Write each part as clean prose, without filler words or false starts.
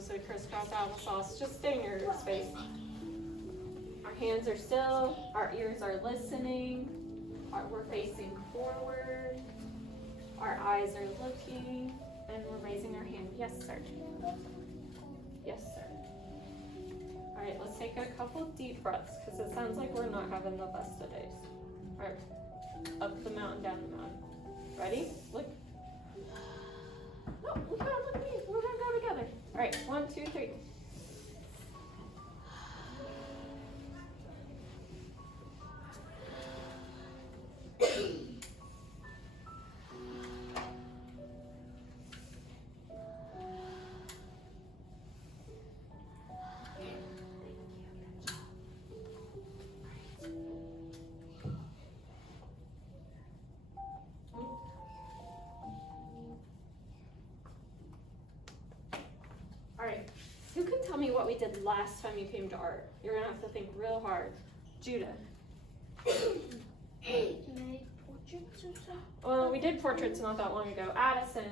just like crisscross applesauce. Just stay in your space. Our hands are still, our ears are listening, we're facing forward, our eyes are looking, and we're raising our hand. Yes, sir. Yes, sir. All right, let's take a couple deep breaths because it sounds like we're not having the best of days. All right, up the mountain, down the mountain. Ready? Look. No, we gotta look at me. We're gonna go together. All right, 1, 2, 3. All right, who can tell me what we did last time you came to art? You're gonna have to think real hard. Judah. Made portraits or something? Well, we did portraits not that long ago. Addison.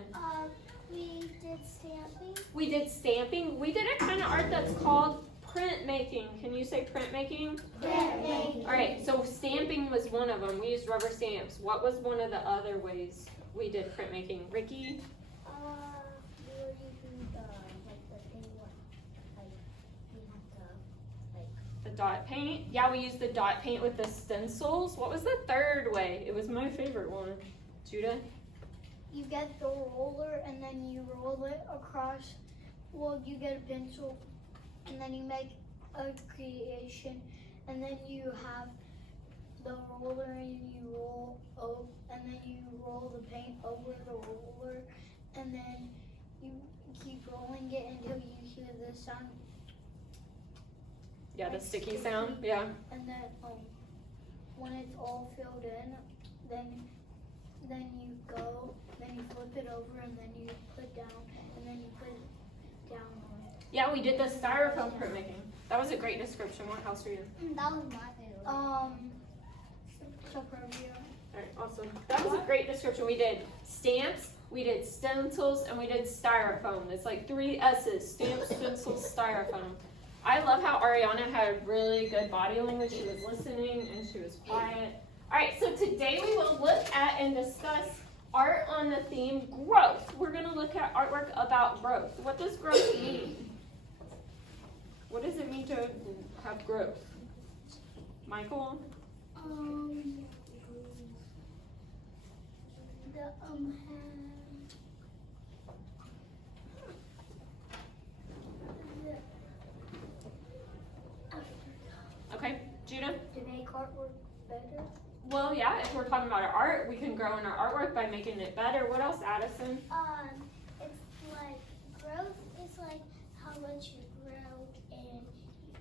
We did stamping. We did stamping. We did a kind of art that's called printmaking. Can you say printmaking? Printmaking. All right, so stamping was one of them. We used rubber stamps. What was one of the other ways we did printmaking? Ricky? We were using the thing we had The dot paint. Yeah, we used the dot paint with the stencils. What was the third way? It was my favorite one. Judah? you get the roller and then you roll it across. Well, you get a pencil and then you make a creation and then you have the roller and you roll and then you roll the paint over the roller and then you keep rolling it until you hear the sound. Yeah, the sticky sound. Yeah. And then when it's all filled in, then you go, then you flip it over, and then you put down, and then you put it down on it. Yeah, we did the styrofoam printmaking. That was a great description. What house are you in? That was my favorite. Suburbia. All right, awesome. That was a great description. We did stamps, we did stencils, and we did styrofoam. It's like 3 S's: stamps, stencils, styrofoam. I love how Ariana had really good body language. She was listening and she was quiet. All right, so today we will look at and discuss art on the theme growth. We're going to look at artwork about growth. What does growth mean? What does it mean to have growth? Michael? Okay, Judah? To make artwork better. Well, yeah, if we're talking about our art, we can grow in our artwork by making it better. What else, Addison? It's like growth is like how much you grow and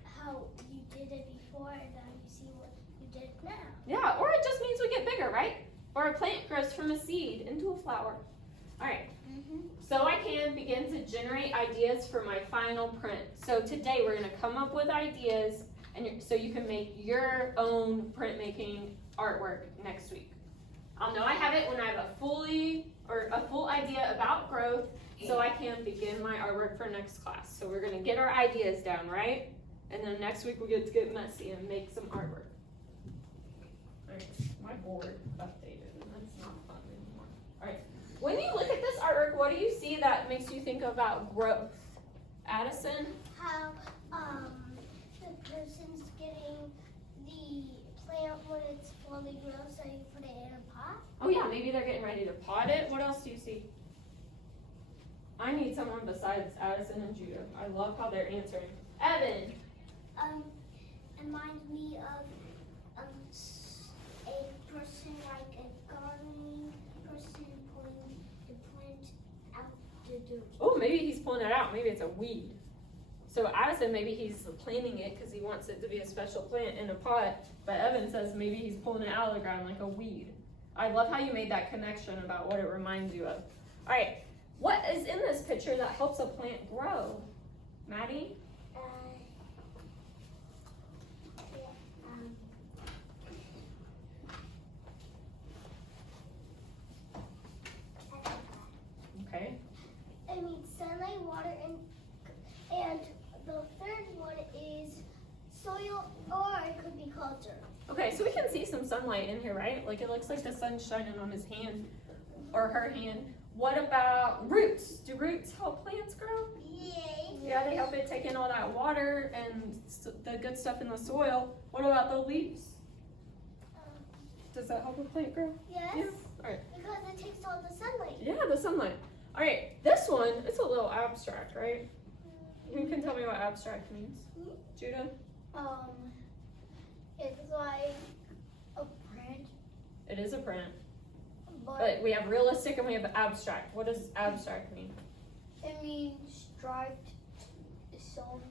how you did it before and now you see what you did now. Yeah, or it just means we get bigger, right? Or a plant grows from a seed into a flower. All right, so I can begin to generate ideas for my final print. So today we're gonna come up with ideas and so you can make your own printmaking artwork next week. I'll know I have it when I have a full idea about growth so I can begin my artwork for next class. So we're gonna get our ideas down, right? And then next week we get to get messy and make some artwork. All right, my board updated and that's not fun anymore. All right, when you look at this artwork, what do you see that makes you think about growth? Addison? How the person's getting the plant when it's fully grown, so you put it in a pot. Oh yeah, maybe they're getting ready to pot it. What else do you see? I need someone besides Addison and Judah. I love how they're answering. Evan. It reminds me of a person like a gardening person pulling the plant out the dirt. Oh, maybe he's pulling it out. Maybe it's a weed. So Addison, maybe he's planting it because he wants it to be a special plant in a pot. But Evan says maybe he's pulling it out of the ground like a weed. I love how you made that connection about what it reminds you of. All right, what is in this picture that helps a plant grow? Maddie? Okay. I mean, sunlight, water, and sunlight in here, right? Like it looks like the sun's shining on his hand or her hand. What about roots? Do roots help plants grow? Yeah, they help it take in all that water and the good stuff in the soil. What about the leaves? Does that help a plant grow? Yes. Yeah. All right. Because it takes all the sunlight. Yeah, the sunlight. All right, this one, it's a little abstract, right? You can tell me what abstract means. Judah? It's like a print, It is a print. but But we have realistic and we have abstract. What does abstract mean? it means striped song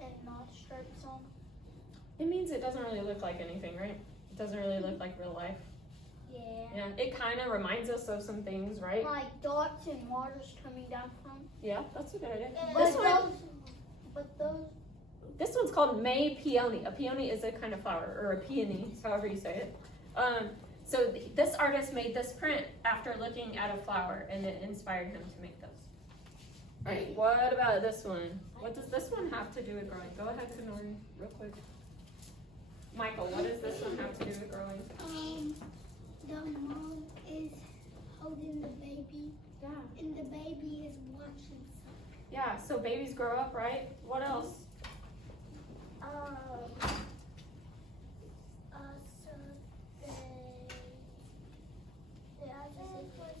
and not striped song. It means it doesn't really look like anything, right? It doesn't really look like real life. Yeah. Yeah, it kind of reminds us of some things, right? Like dots and waters coming down from. Yeah, that's a good idea. But those. This one's called May peony. A peony is a kind of flower, or a peony, however you say it. So this artist made this print after looking at a flower, and it inspired him to make those. All right, what about this one? What does this one have to do with growing? Go ahead, Kanori, real quick. Michael, what does this one have to do with growing? The mom is holding the baby, Yeah. and the baby is watching something. Yeah, so babies grow up, right? What else? So they actually was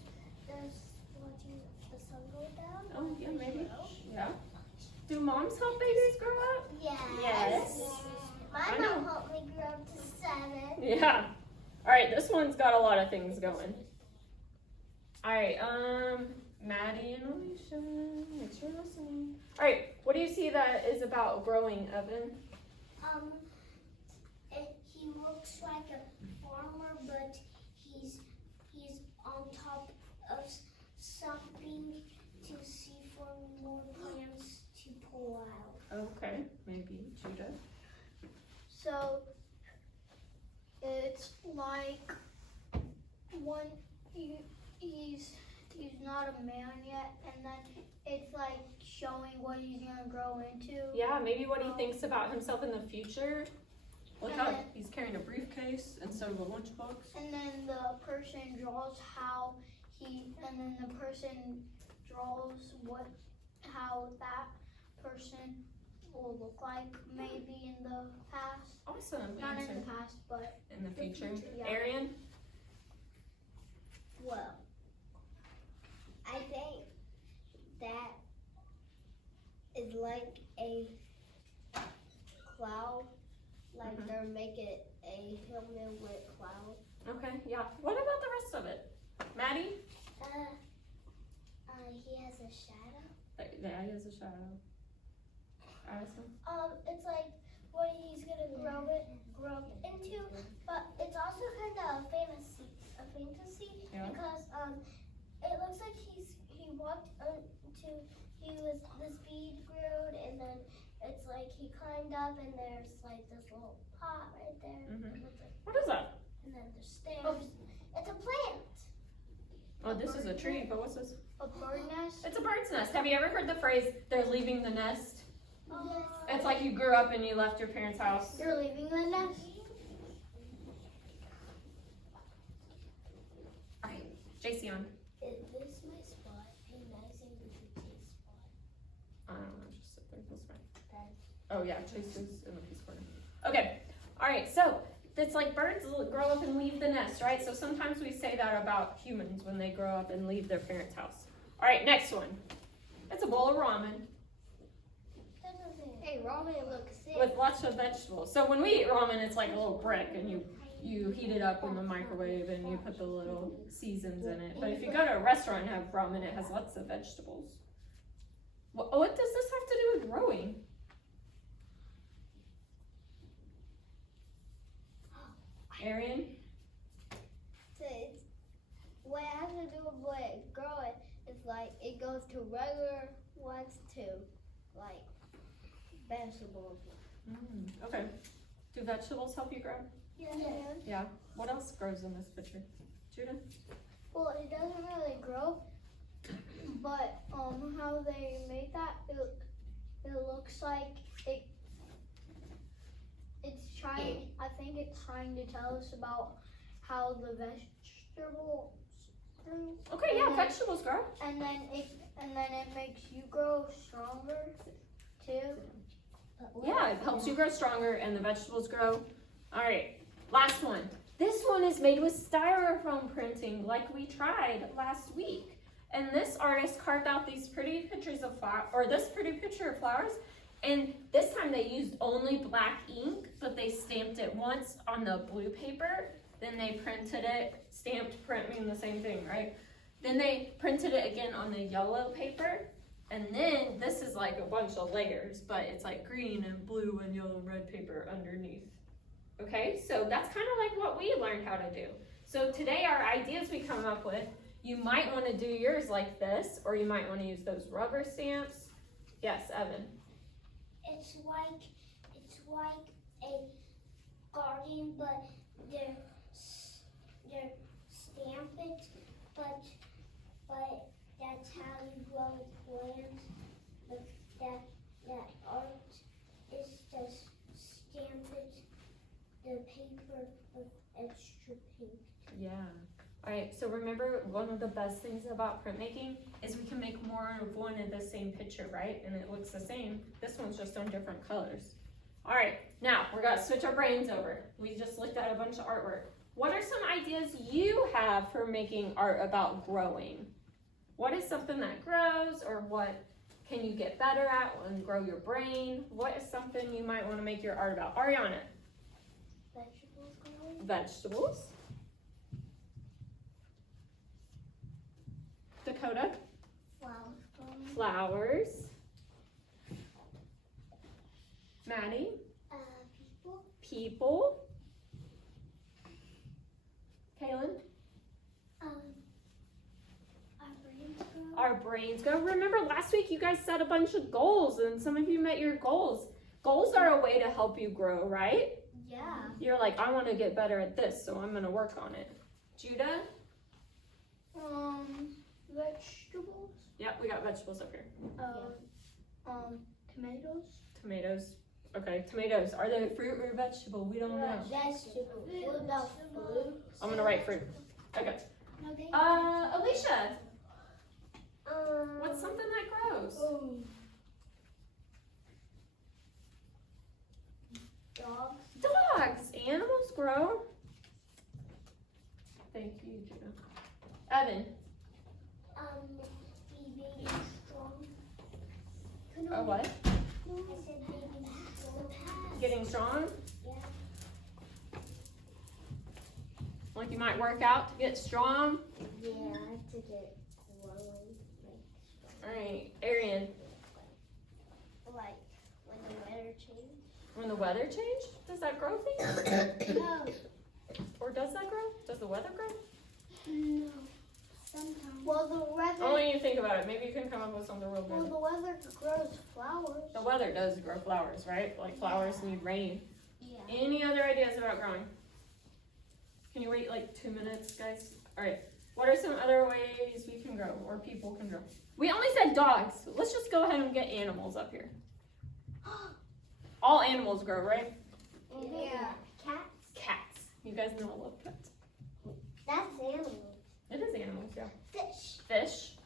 just watching the sun go down. Oh, yeah, maybe. Yeah. Do moms help babies grow up? Yes. Yes. My I know. mom helped me grow up to 7. Yeah. All right, this one's got a lot of things going. All right, Maddie and Alicia, make sure you're listening. All right, what do you see that is about growing, Evan? He looks like a farmer, but he's on top of something to see for more plants to pull out. Okay, maybe Judah. So it's like one he's not a man yet, and then it's like showing what he's gonna grow into. Yeah, maybe what he thinks about himself in the future. Look And how then- he's carrying a briefcase instead of a lunchbox. And then the person draws and then the person draws how that person will look like maybe in the past. Awesome Not in answer. the past, but In the future. yeah. Arian? Well, I think that is like a cloud, like Mhm. they're making a helmet with clouds. Okay, yeah. What about the rest of it? Maddie? He has a shadow. Yeah, he has a shadow. Addison? It's like what he's gonna grow up into, but it's also kind of a fantasy, Yeah. because it looks like he walked he was the speed road, and then it's like he climbed up, and there's like this little pot right there, Mhm. and, it's like, What is that? and then there's stairs. It's a plant. Oh, this is a tree, but what's this? a bird nest. It's a bird's nest. Have you ever heard the phrase, they're leaving the nest? Yes. It's like you grew up and you left your parents' house. You're leaving the nest. All right, Jason. Is this my spot? A nice and good spot. I don't know, just sit there this way. Okay. Oh yeah, Chase is in the peace corner. Okay, all right, so it's like birds grow up and leave the nest, right? So sometimes we say that about humans when they grow up and leave their parents' house. All right, next one. It's a bowl of ramen Hey, ramen looks sick. with lots of vegetables. So when we eat ramen, it's like a little brick and you heat it up in the microwave and you put the little seasons in it. But if you go to a restaurant and have ramen, it has lots of vegetables. What does this have to do with growing? Arian? So it's, what it has to do with what growing is like it goes to regular ones to like vegetables. Okay. Do vegetables help you grow? Yeah. Yeah. What else grows in this picture? Judah? Well, it doesn't really grow, but how they made that, it looks like it's trying. I think think it's trying to tell us about how the vegetables grew. Okay, yeah, vegetables grow. And then it makes you grow stronger too. Yeah, it helps you grow stronger and the vegetables grow. All right, last one. This one is made with styrofoam printing like we tried last week. And this artist carved out these pretty pictures of this pretty picture of flowers. And this time they used only black ink, but they stamped it once on the blue paper. Then they printed it, stamped, print mean the same thing, right? Then they printed it again on the yellow paper. And then this is like a bunch of layers, but it's like green and blue and yellow and red paper underneath. Okay, so that's kind of like what we learned how to do. So today our ideas we come up with, you might want to do yours like this, or you might want to use those rubber stamps. Yes, Evan. It's like a garden, but they're stamp it, but that's how you grow plants. But that art is just stamp it, the paper with extra pink. Yeah. All right, so remember one of the best things about printmaking is we can make more of one in the same picture, right? And it looks the same. This one's just on different colors. All right, now we're gonna switch our brains over. We just looked at a bunch of artwork. What are some ideas you have for making art about growing? What is something that grows, or what can you get better at and grow your brain? What is something you might wanna make your art about? Ariana? Vegetables growing. Vegetables. Dakota? Flowers growing. Flowers. Maddie? People. People. Kaylin? Our brains go. Remember last week you guys set a bunch of goals and some of you met your goals. Goals are a way to help you grow, right? Yeah. You're like, I want to get better at this, so I'm going to work on it. Judah? Vegetables. Yep, we got vegetables up here. Tomatoes. Tomatoes. Okay, tomatoes. Are they fruit or vegetable? We don't know. Vegetables. What about fruit? I'm going to write fruit. Okay. Okay. Alicia, what's something that grows? Dogs. Dogs. Animals grow. Thank you, Judah. Evan. Being strong. Oh, what? I said being strong. Getting strong? Yeah. Like you might work out to get strong? Yeah, I have to get glowing. Alright, Arian. Like when the weather changes. When the weather changed, does that grow things? No. Or does that grow? Does the weather grow? No. Sometimes. Well, the weather. I want you to think about it. Maybe you can come up with something real Well, good. the weather grows flowers. The weather does grow flowers, right? Like flowers need rain. Yeah. Any other ideas about growing? Can you wait like 2 minutes, guys? Alright. What are some other ways we can grow or people can grow? We only said dogs. Let's just go ahead and get animals up here. All animals grow, right? Yeah. Cats. Cats. You guys know I love pets. That's animals. It is animals, yeah. Fish. Fish.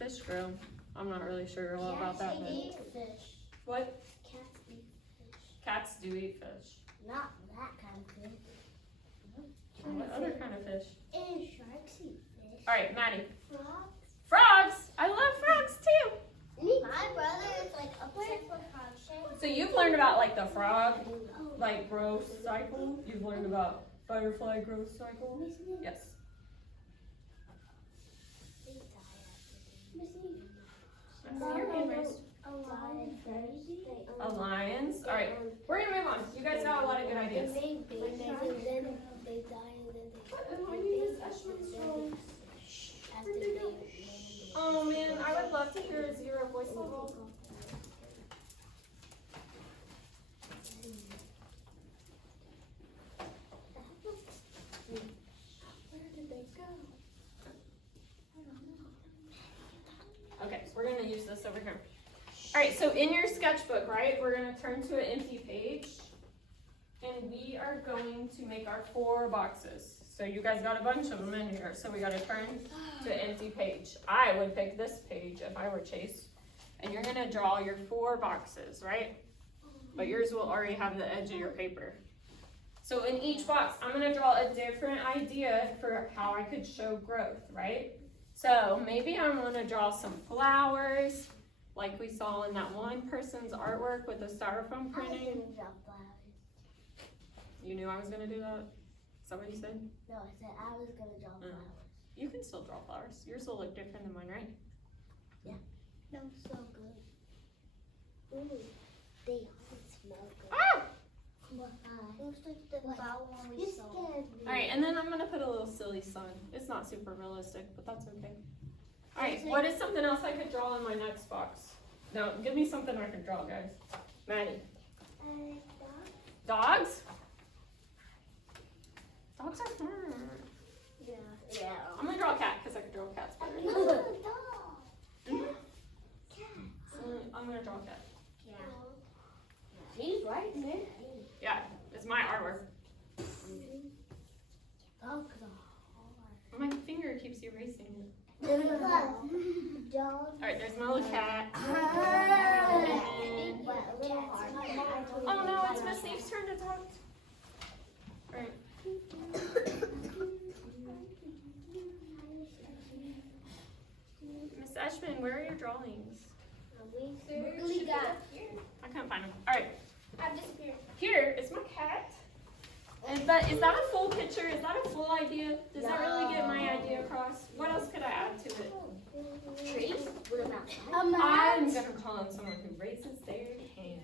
Fish grow. I'm not really sure a lot about that. But... eat fish. What? Cats eat fish. Cats do eat fish. Not that kind of fish. What other kind of fish? And sharks eat fish. Alright, Maddie. Frogs. Frogs! I love frogs too! My brother is like upset for frogs. So you've learned about like the frog like growth cycle. You've learned about butterfly growth cycle. Yes. Your hand raised. Alliance. Alright, we're gonna move on. You guys got a lot of good ideas. Oh man, I would love to hear a zero voice level. Okay, so we're gonna use this over here. All right, so in your sketchbook, right, we're gonna turn to an empty page. and we are going to make our 4 boxes. So you guys got a bunch of them in here, so we gotta turn to an empty page. I would pick this page if I were Chase. And you're gonna draw your 4 boxes, right? But yours will already have the edge of your paper. So in each box, I'm gonna draw a different idea for how I could show growth, right? So maybe I'm gonna draw some flowers, like we saw in that one person's artwork with the styrofoam printing. You knew I was gonna do that? Is that what you said? No, I said I was gonna draw flowers. You can still draw flowers. Yours will look different than mine, right? That was so good. Ooh, they smell good. Ah! Looks like the flower one we saw. Alright, and then I'm gonna put a little silly sun. It's not super realistic, but that's okay. Alright, what is something else I could draw in my next box? No, give me something I can draw, guys. Maddie. Dogs? Dogs are fun. Yeah. I'm gonna draw a cat because I can draw cats better. I'm gonna draw a cat. He's right there. Yeah, it's my artwork. My finger keeps erasing it. Alright, there's my little cat. Oh no, it's Miss Neef's turn to talk. Alright. Miss Eschmann, where are your drawings? I can't find them. Alright. Here is my cat. But is that a full picture? Is that a full idea? Does that really get my idea across? What else could I add to it? Trees? I'm gonna call on someone who raises their hand.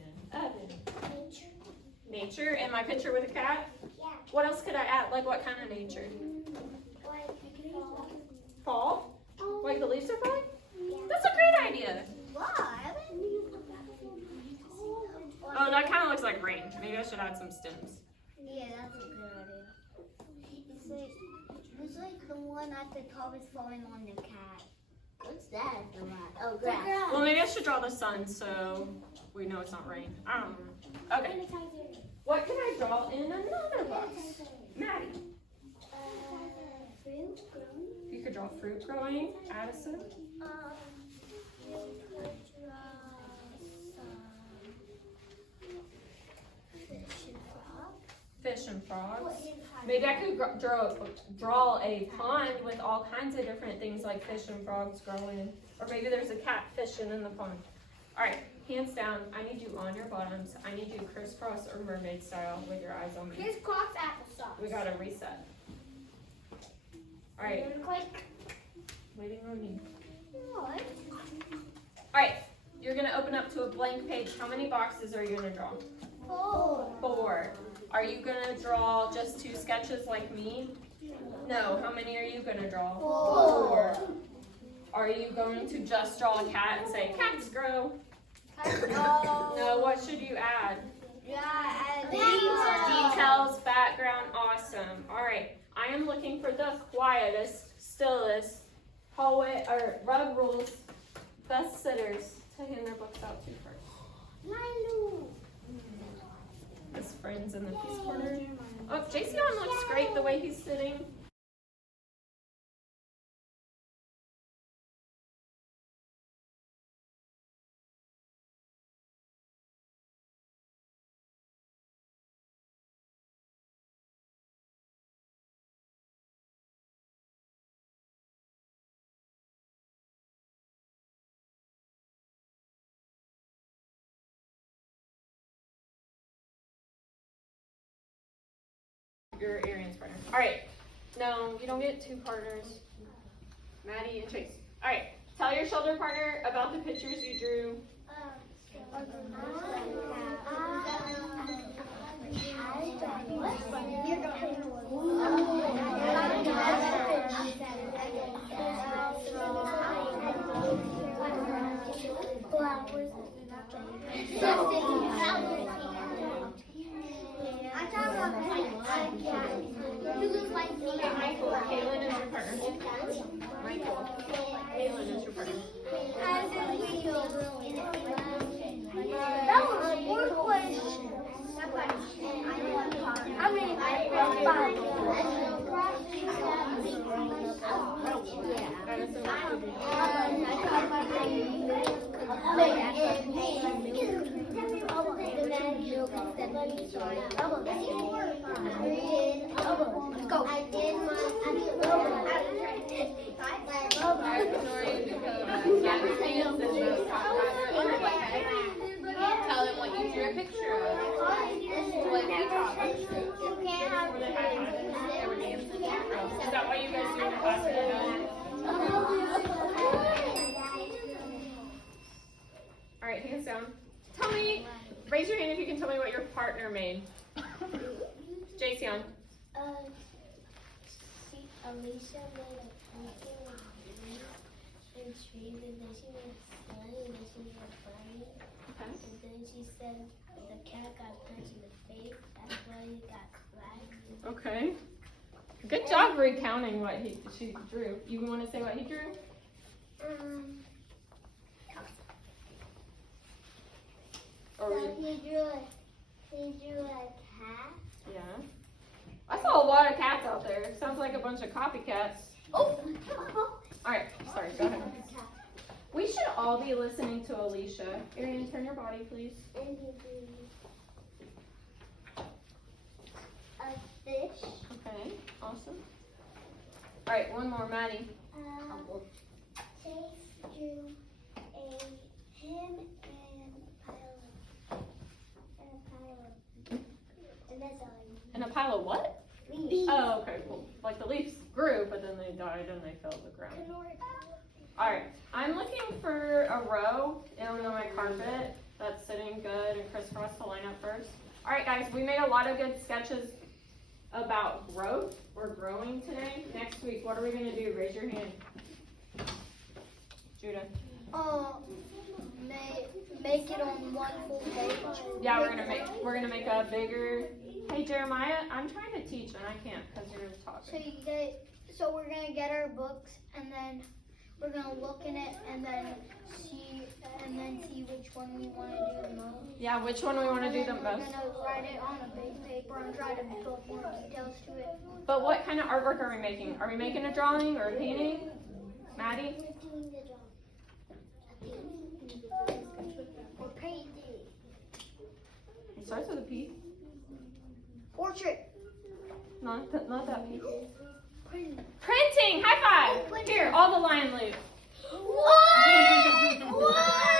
Nature. And my picture with a cat? Yeah. What else could I add? Like what kind of nature? Fall? Like the leaves are falling? That's a great idea. Oh, that kind of looks like rain. Maybe I should add some stems. Yeah, that's a good idea. It's like the one at the top is falling on the cat. What's that? Oh, grass. Well, maybe I should draw the sun so we know it's not rain. I don't know. Okay. What can I draw in another box? Maddie. Fruit. You could draw fruit growing. Addison. You could draw Fish and frogs. Maybe I could draw a pond with all kinds of different things like fish and frogs growing. Or maybe there's a cat fishing in the pond. Alright, hands down, I need you on your bottoms. I need you crisscross or mermaid style with your eyes on me. Crisscross applesauce. We gotta reset. Alright. Waiting on me. Alright, you're gonna open up to a blank page. How many boxes are you gonna draw? 4. Are you gonna draw just 2 sketches like me? No. How many are you gonna draw? 4. Are you going to just draw a cat and say, cats grow? No, what should you add? Details, background, awesome. Alright, I am looking for the quietest, stillest, hallway, or rug rules, best sitters to hand their books out to first. His friends in the Peace Corner. Oh, Jason looks great the way he's sitting. Your Arian's partner. Alright. No, you don't get 2 partners. Maddie and Chase. Alright. Tell your shoulder partner about the pictures you drew. Michael, Kaylin is your partner. Michael, Kaylin is your partner. That was 4 questions. Tell them what you drew a picture of. What you taught them. Is that what you guys do in the class today? All right, hands down. Tell me, raise your hand if you can tell me what your partner made. Jason. Alicia made a pumpkin and trees, and then she made a sleigh, and then she made a bunny. Okay. And then she said the cat got punched in the face. That's why he got cracked. Okay. Good job recounting what she drew. You want to say what he drew? Or So he drew a cat. yeah. I saw a lot of cats out there. Sounds like a bunch of copycats. Oh! All right, sorry, go ahead. We should all be listening to Alicia. Arian, turn your body, please. And he drew a fish. Okay, awesome. All right, one more, Maddie. Chase drew him and that's all I know. And a pile of what? Leaves. Oh, okay, cool. Like the leaves grew, but then they died and they fell to the ground. All right, I'm looking for a row on my carpet that's sitting good and crisscross to line up first. All right, guys, we made a lot of good sketches about growth or growing today. Next week, what are we going to do? Raise your hand. Judah. Make it on one full page. Yeah, we're gonna make a bigger. Hey Jeremiah, I'm trying to teach and I can't because you're talking. So we're gonna get our books and then we're gonna look in it and then see which one we want to do the most. Yeah, which one we want to do the most. We're gonna write it on a big paper and try to put more details to it. But what kind of artwork are we making? Are we making a drawing or a painting? Maddie? Or painting. It starts with a P. Portrait. Not that P. Printing. Printing! High five! Here, all the lion loops. What? What?